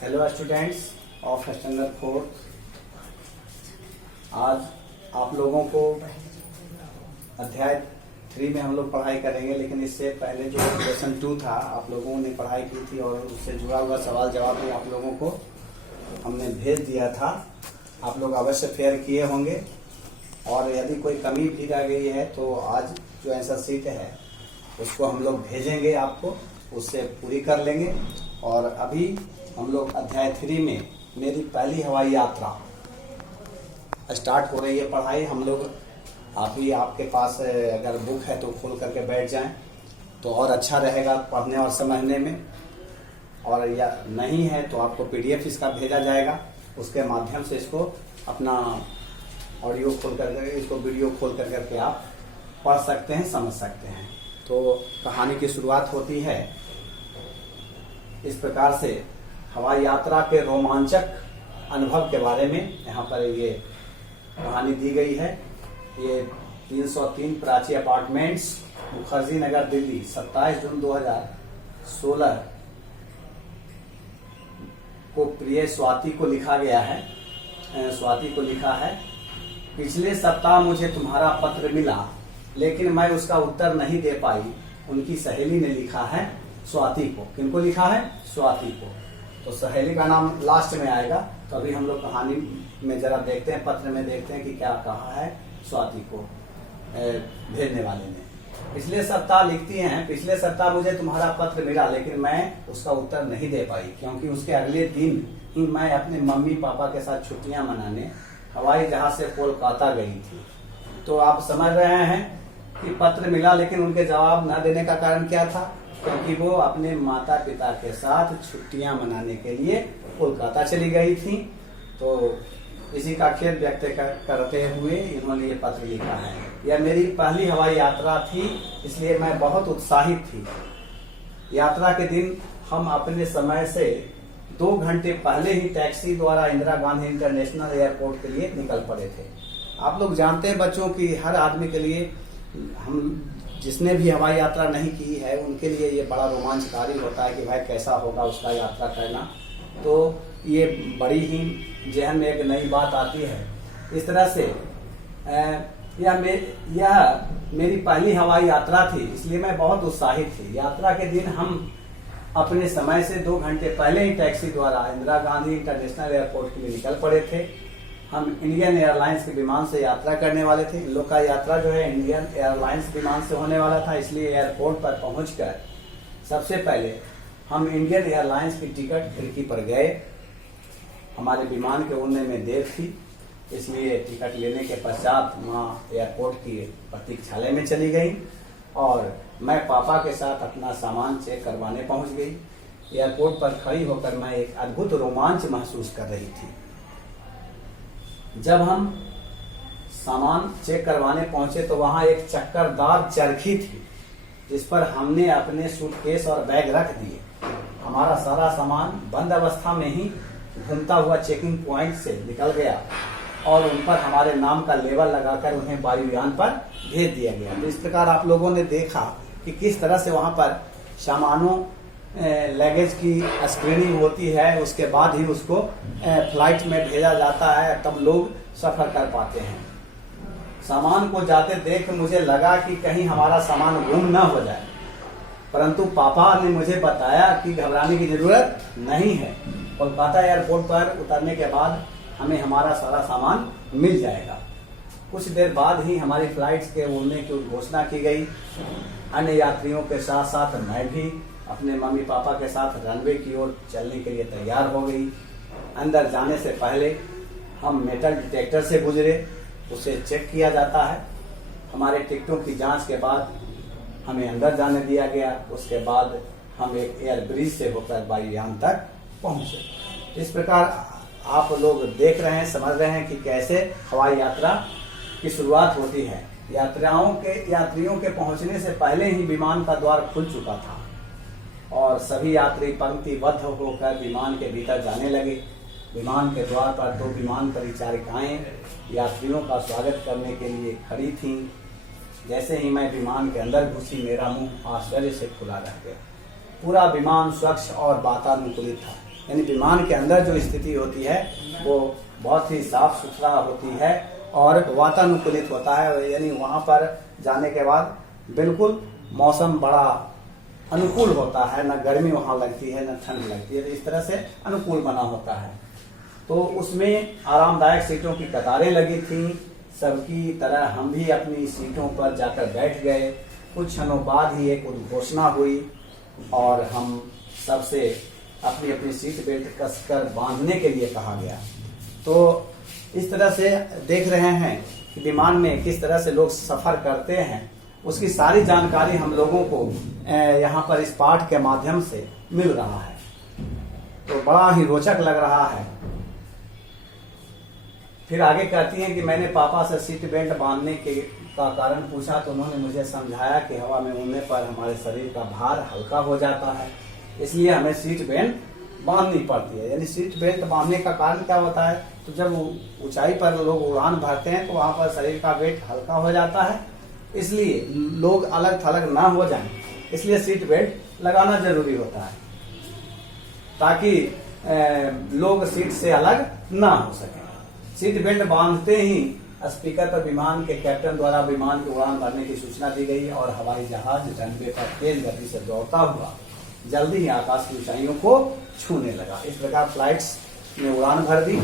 Hello students of standard fourth. आज आप लोगों को अध्याय 3 में हम लोग पढ़ाई करेंगे, लेकिन इससे पहले जो लेसन 2 था आप लोगों ने पढ़ाई की थी और उससे जुड़ा हुआ सवाल जवाब भी आप लोगों को हमने भेज दिया था। आप लोग अवश्य फेयर किए होंगे और यदि कोई कमी भी रह गई है तो आज जो आंसर शीट है उसको हम लोग भेजेंगे आपको, उससे पूरी कर लेंगे। और अभी हम लोग अध्याय 3 में मेरी पहली हवाई यात्रा स्टार्ट हो रही है पढ़ाई। हम लोग अभी आपके पास अगर बुक है तो खोल करके बैठ जाएं तो और अच्छा रहेगा पढ़ने और समझने में, और या नहीं है तो आपको पीडीएफ इसका भेजा जाएगा, उसके माध्यम से इसको अपना ऑडियो खोल करके इसको वीडियो खोल करके आप पढ़ सकते हैं, समझ सकते हैं। तो कहानी की शुरुआत होती है इस प्रकार से। हवाई यात्रा के रोमांचक अनुभव के बारे में यहाँ पर ये कहानी दी गई है। ये 303 प्राची अपार्टमेंट्स, मुखर्जी नगर, दिल्ली, 27 जून 2016 को प्रिय स्वाति को लिखा गया है। स्वाति को लिखा है, पिछले सप्ताह मुझे तुम्हारा पत्र मिला लेकिन मैं उसका उत्तर नहीं दे पाई। उनकी सहेली ने लिखा है स्वाति को। किनको लिखा है? स्वाति को। तो सहेली का नाम लास्ट में आएगा। तो अभी हम लोग कहानी में जरा देखते हैं, पत्र में देखते हैं कि क्या कहा है स्वाति को भेजने वाले ने। पिछले सप्ताह लिखती हैं, पिछले सप्ताह मुझे तुम्हारा पत्र मिला लेकिन मैं उसका उत्तर नहीं दे पाई क्योंकि उसके अगले दिन ही मैं अपने मम्मी पापा के साथ छुट्टियां मनाने हवाई जहाज से कोलकाता गई थी। तो आप समझ रहे हैं कि पत्र मिला लेकिन उनके जवाब न देने का कारण क्या था? क्योंकि वो अपने माता पिता के साथ छुट्टियां मनाने के लिए कोलकाता चली गई थी। तो इसी का खेद व्यक्त करते हुए इन्होंने ये पत्र लिखा है। यह मेरी पहली हवाई यात्रा थी इसलिए मैं बहुत उत्साहित थी। यात्रा के दिन हम अपने समय से 2 घंटे पहले ही टैक्सी द्वारा इंदिरा गांधी इंटरनेशनल एयरपोर्ट के लिए निकल पड़े थे। आप लोग जानते हैं बच्चों की हर आदमी के लिए, हम जिसने भी हवाई यात्रा नहीं की है उनके लिए ये बड़ा रोमांचकारी होता है कि भाई कैसा होगा उसका यात्रा करना। तो ये बड़ी ही जहन में एक नई बात आती है। इस तरह से यह मेरी पहली हवाई यात्रा थी इसलिए मैं बहुत उत्साहित थी। यात्रा के दिन हम अपने समय से 2 घंटे पहले ही टैक्सी द्वारा इंदिरा गांधी इंटरनेशनल एयरपोर्ट के लिए निकल पड़े थे। हम इंडियन एयरलाइंस के विमान से यात्रा करने वाले थे। इन लोग का यात्रा जो है इंडियन एयरलाइंस विमान से होने वाला था, इसलिए एयरपोर्ट पर पहुंचकर सबसे पहले हम इंडियन एयरलाइंस की टिकट खिड़की पर गए। हमारे विमान के उड़ने में देर थी इसलिए टिकट लेने के पश्चात वहाँ एयरपोर्ट की प्रतीक्षालय में चली गई और मैं पापा के साथ अपना सामान चेक करवाने पहुंच गई। एयरपोर्ट पर खड़ी होकर मैं एक अद्भुत रोमांच महसूस कर रही थी। जब हम सामान चेक करवाने पहुंचे तो वहां एक चक्करदार चरखी थी जिस पर हमने अपने सूटकेस और बैग रख दिए। हमारा सारा सामान बंद अवस्था में ही घूमता हुआ चेकिंग पॉइंट से निकल गया और उन पर हमारे नाम का लेबल लगाकर उन्हें वायुयान पर भेज दिया गया। तो इस प्रकार आप लोगों ने देखा कि किस तरह से वहां पर सामानों लगेज की स्क्रीनिंग होती है, उसके बाद ही उसको फ्लाइट में भेजा जाता है, तब लोग सफर कर पाते हैं। सामान को जाते देख मुझे लगा कि कहीं हमारा सामान गुम न हो जाए, परंतु पापा ने मुझे बताया कि घबराने की जरूरत नहीं है। कोलकाता एयरपोर्ट पर उतरने के बाद हमें हमारा सारा सामान मिल जाएगा। कुछ देर बाद ही हमारी फ्लाइट्स के उड़ने की घोषणा की गई। अन्य यात्रियों के साथ साथ मैं भी अपने मम्मी पापा के साथ रनवे की ओर चलने के लिए तैयार हो गई। अंदर जाने से पहले हम मेटल डिटेक्टर से गुजरे, उसे चेक किया जाता है। हमारे टिकटों की जांच के बाद हमें अंदर जाने दिया गया। उसके बाद हम एक एयर ब्रिज से होकर वायुयान तक पहुंचे। इस प्रकार आप लोग देख रहे हैं, समझ रहे हैं कि कैसे हवाई यात्रा की शुरुआत होती है। यात्रियों के पहुंचने से पहले ही विमान का द्वार खुल चुका था और सभी यात्री पंक्तिबद्ध होकर विमान के भीतर जाने लगे। विमान के द्वार पर 2 विमान परिचारिकाएं यात्रियों का स्वागत करने के लिए खड़ी थीं। जैसे ही मैं विमान के अंदर घुसी मेरा मुंह आश्चर्य से खुला रह गया। पूरा विमान स्वच्छ और वातानुकूलित था। यानी विमान के अंदर जो स्थिति होती है वो बहुत ही साफ सुथरा होती है और वातानुकूलित होता है, यानी वहां पर जाने के बाद बिल्कुल मौसम बड़ा अनुकूल होता है, न गर्मी वहां लगती है न ठंड लगती है, तो इस तरह से अनुकूल बना होता है। तो उसमें आरामदायक सीटों की कतारें लगी थी, सबकी तरह हम भी अपनी सीटों पर जाकर बैठ गए। कुछ क्षणों बाद ही एक उद्घोषणा हुई और हम सबसे अपनी अपनी सीट बेल्ट कसकर बांधने के लिए कहा गया। तो इस तरह से देख रहे हैं कि विमान में किस तरह से लोग सफर करते हैं, उसकी सारी जानकारी हम लोगों को यहाँ पर इस पाठ के माध्यम से मिल रहा है। तो बड़ा ही रोचक लग रहा है। फिर आगे कहती हैं कि मैंने पापा से सीट बेल्ट बांधने का कारण पूछा तो उन्होंने मुझे समझाया कि हवा में उड़ने पर हमारे शरीर का भार हल्का हो जाता है, इसलिए हमें सीट बेल्ट बांधनी पड़ती है। यानी सीट बेल्ट बांधने का कारण क्या होता है, तो जब ऊंचाई पर लोग उड़ान भरते हैं तो वहां पर शरीर का वेट हल्का हो जाता है, इसलिए लोग अलग थलग ना हो जाएं, इसलिए सीट बेल्ट लगाना जरूरी होता है ताकि लोग सीट से अलग ना हो सके। सीट बेल्ट बांधते ही स्पीकर पर विमान के कैप्टन द्वारा विमान की उड़ान भरने की सूचना दी गई और हवाई जहाज रनवे पर तेज गति से दौड़ता हुआ जल्दी ही आकाश की ऊंचाइयों को छूने लगा। इस प्रकार फ्लाइट्स ने उड़ान भर दी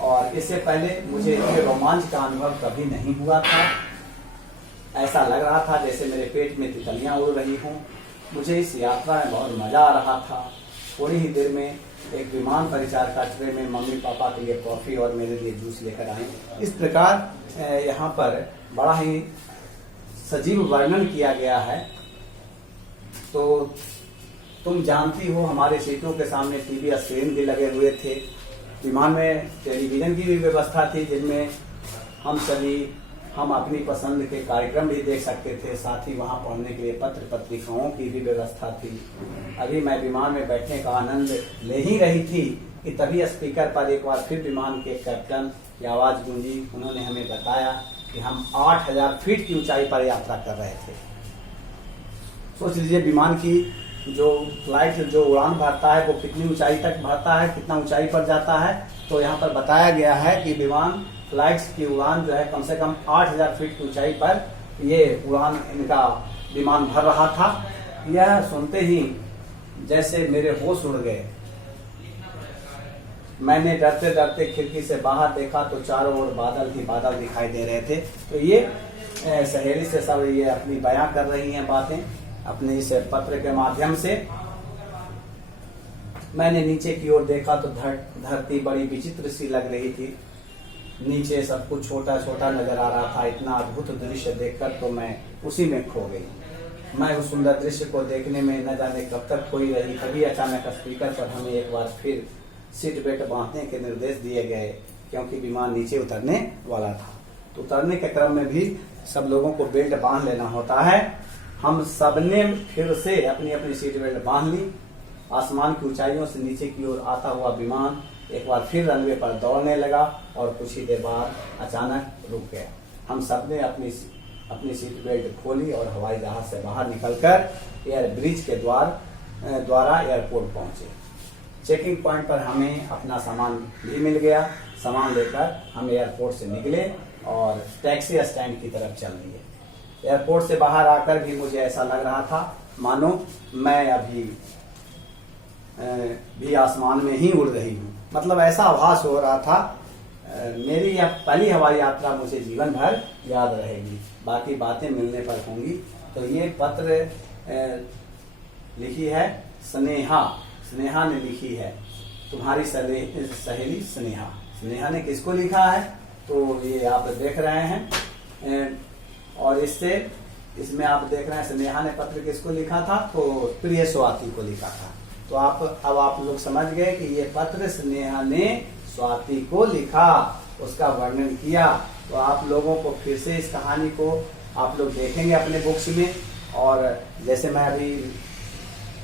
और इससे पहले मुझे इतने रोमांच का अनुभव कभी नहीं हुआ था। ऐसा लग रहा था जैसे मेरे पेट में तितलियां उड़ रही हों। मुझे इस यात्रा में बहुत मजा आ रहा था। थोड़ी ही देर में एक विमान परिचारिका ट्रे में मम्मी पापा के लिए कॉफी और मेरे लिए जूस लेकर आई। इस प्रकार यहाँ पर बड़ा ही सजीव वर्णन किया गया है। तो तुम जानती हो हमारे सीटों के सामने टीवी स्क्रीन भी लगे हुए थे। विमान में टेलीविजन की भी व्यवस्था थी जिनमें हम अपनी पसंद के कार्यक्रम भी देख सकते थे। साथ ही वहां पढ़ने के लिए पत्र पत्रिकाओं की भी व्यवस्था थी। अभी मैं विमान में बैठने का आनंद ले ही रही थी कि तभी स्पीकर पर एक बार फिर विमान के कैप्टन की आवाज गूंजी। उन्होंने हमें बताया कि हम 8000 फीट की ऊंचाई पर यात्रा कर रहे थे। सोच लीजिए विमान की जो फ्लाइट जो उड़ान भरता है वो कितनी ऊंचाई तक भरता है, कितना ऊंचाई पर जाता है। तो यहाँ पर बताया गया है कि विमान फ्लाइट्स की उड़ान जो है कम से कम 8000 फीट की ऊंचाई पर ये उड़ान इनका विमान भर रहा था। यह सुनते ही जैसे मेरे होश उड़ गए। मैंने डरते डरते खिड़की से बाहर देखा तो चारों ओर बादल ही बादल दिखाई दे रहे थे। तो ये सहेली से सब ये अपनी बयां कर रही हैं बातें अपने इस पत्र के माध्यम से। मैंने नीचे की ओर देखा तो धरती बड़ी विचित्र सी लग रही थी। नीचे सब कुछ छोटा छोटा नजर आ रहा था। इतना अद्भुत दृश्य देखकर तो मैं उसी में खो गई। मैं उस सुंदर दृश्य को देखने में न जाने कब तक खोई रही। तभी अचानक स्पीकर पर हमें एक बार फिर सीट बेल्ट बांधने के निर्देश दिए गए क्योंकि विमान नीचे उतरने वाला था। तो उतरने के क्रम में भी सब लोगों को बेल्ट बांध लेना होता है। हम सबने फिर से अपनी अपनी सीट बेल्ट बांध ली। आसमान की ऊंचाइयों से नीचे की ओर आता हुआ विमान एक बार फिर रनवे पर दौड़ने लगा और कुछ ही देर बाद अचानक रुक गया। हम सबने अपनी सीट बेल्ट खोली और हवाई जहाज से बाहर निकलकर एयर ब्रिज के द्वारा एयरपोर्ट पहुंचे। चेकिंग पॉइंट पर हमें अपना सामान भी मिल गया। सामान लेकर हम एयरपोर्ट से निकले और टैक्सी स्टैंड की तरफ चल दिए। एयरपोर्ट से बाहर आकर भी मुझे ऐसा लग रहा था मानो मैं अभी भी आसमान में ही उड़ रही हूँ। मतलब ऐसा आभास हो रहा था। मेरी यह पहली हवाई यात्रा मुझे जीवन भर याद रहेगी। बाकी बातें मिलने पर होंगी। तो ये पत्र लिखी है स्नेहा ने लिखी है। तुम्हारी सहेली स्नेहा ने किसको लिखा है तो ये आप देख रहे हैं। और इसमें आप देख रहे हैं स्नेहा ने पत्र किसको लिखा था तो प्रिय स्वाति को लिखा था। तो अब आप लोग समझ गए कि ये पत्र स्नेहा ने स्वाति को लिखा, उसका वर्णन किया। तो आप लोगों को फिर से इस कहानी को आप लोग देखेंगे अपने बुक्स में। और जैसे मैं अभी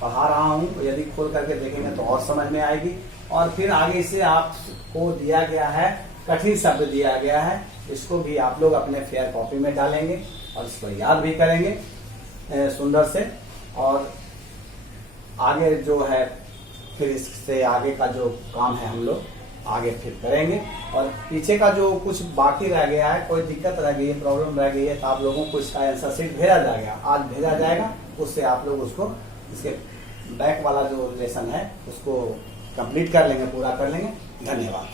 पढ़ा रहा हूँ यदि खोल करके देखेंगे तो और समझ में आएगी। और फिर आगे से आपको दिया गया है कठिन शब्द दिया गया है, इसको भी आप लोग अपने फेयर कॉपी में डालेंगे और इसको याद भी करेंगे सुंदर से। और आगे जो है फिर इससे आगे का जो काम है हम लोग आगे फिर करेंगे। और पीछे का जो कुछ बाकी रह गया है, कोई दिक्कत रह गई है, प्रॉब्लम रह गई है, तो आप लोगों को इसका आंसर शीट भेजा जाएगा, आज भेजा जाएगा। उससे आप लोग उसको इसके बैक वाला जो लेसन है उसको कंप्लीट कर लेंगे, पूरा कर लेंगे। धन्यवाद।